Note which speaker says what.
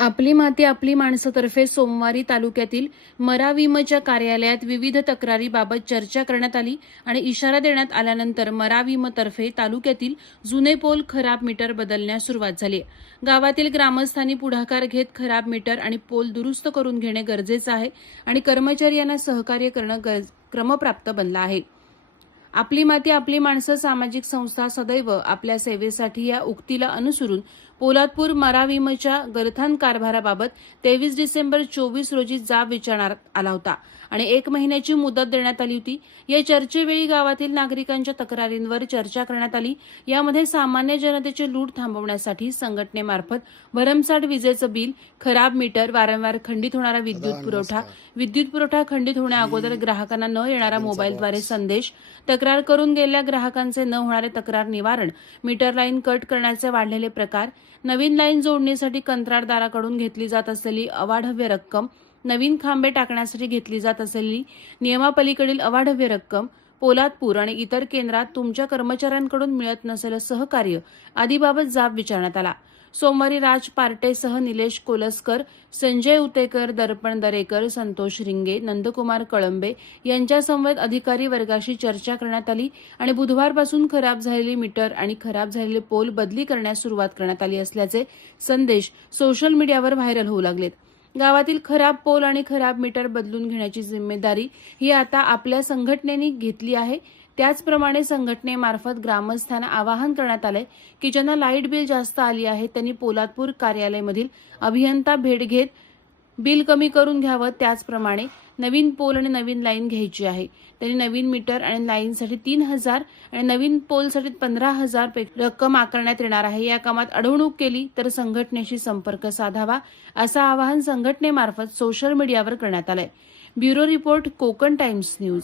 Speaker 1: आपली माती आपली माणसंतर्फे सोमवारी तालुक्यातील मराविमच्या कार्यालयात विविध तक्रारीबाबत चर्चा करण्यात आली आणि इशारा देण्यात आल्यानंतर मराविमतर्फे तालुक्यातील जुने पोल खराब मीटर बदलण्यास सुरुवात झाली. गावातील ग्रामस्थांनी पुढाकार घेत खराब मीटर आणि पोल दुरुस्त करून घेणे गरजेचं आहे आणि कर्मचारी यांना सहकार्य करणं गरज- क्रमप्राप्त बनलं आहे. आपली माती आपली माणसं सामाजिक संस्था सदैव आपल्या सेवेसाठी या उक्तीला अनुसरून पोलादपूर मराविमच्या गरथान कारभाराबाबत तेवीस डिसेंबर चोवीस रोजी जाब विचारण्यात आला होता. आणि एक महिन्याची मुदत देण्यात आली होती. या चर्चेवेळी गावातील नागरिकांच्या तक्रारींवर चर्चा करण्यात आली. यामध्ये सामान्य जनतेची लूट थांबवण्यासाठी संघटनेमार्फत भरमसाठ विजेचं बिल खराब मीटर वारंवार खंडित होणारा विद्युत पुरवठा विद्युत पुरवठा खंडित होण्या अगोदर ग्राहकांना न येणारा मोबाईलद्वारे संदेश तक्रार करून गेलेल्या ग्राहकांचे न होणारे तक्रार निवारण मीटर लाईन कट करण्याचे वाढलेले प्रकार नवीन लाईन जोडणीसाठी कंत्राटदाराकडून घेतली जात असलेली अवाढव्य रक्कम नवीन खांबे टाकण्यासाठी घेतली जात असलेली नियमापलीकडील अवाढव्य रक्कम पोलादपूर आणि इतर केंद्रात तुमच्या कर्मचाऱ्यांकडून मिळत नसलेलं सहकार्य आदीबाबत जाब विचारण्यात आला. सोमवारी राज पार्टेसह निलेश कोलस्कर संजय उतेकर दर्पण दरेकर संतोष रिंगे नंदकुमार कळंबे यांच्यासमवेत अधिकारी वर्गाशी चर्चा करण्यात आली आणि बुधवारपासून खराब झालेली मीटर आणि खराब झालेले पोल बदली करण्यास सुरुवात करण्यात आली असल्याचे संदेश सोशल मीडियावर व्हायरल होऊ लागलेत. गावातील खराब पोल आणि खराब मीटर बदलून घेण्याची जिम्मेदारी ही आता आपल्या संघटनेने घेतली आहे. त्याचप्रमाणे संघटनेमार्फत ग्रामस्थांना आवाहन करण्यात आलंय की ज्यांना लाइट बिल जास्त आली आहे त्यांनी पोलादपूर कार्यालयामधील अभियंता भेट घेत बिल कमी करून घ्यावं त्याचप्रमाणे नवीन पोल आणि नवीन लाईन घ्यायची आहे. त्यांनी नवीन मीटर आणि लाईनसाठी तीन हजार आणि नवीन पोलसाठी पंधरा हजार पे- रक्कम आकारण्यात येणार आहे. या कामात अडवणूक केली तर संघटनेशी संपर्क साधावा असं आवाहन संघटनेमार्फत सोशल मीडियावर करण्यात आलंय. Bureau report Kokan Times news.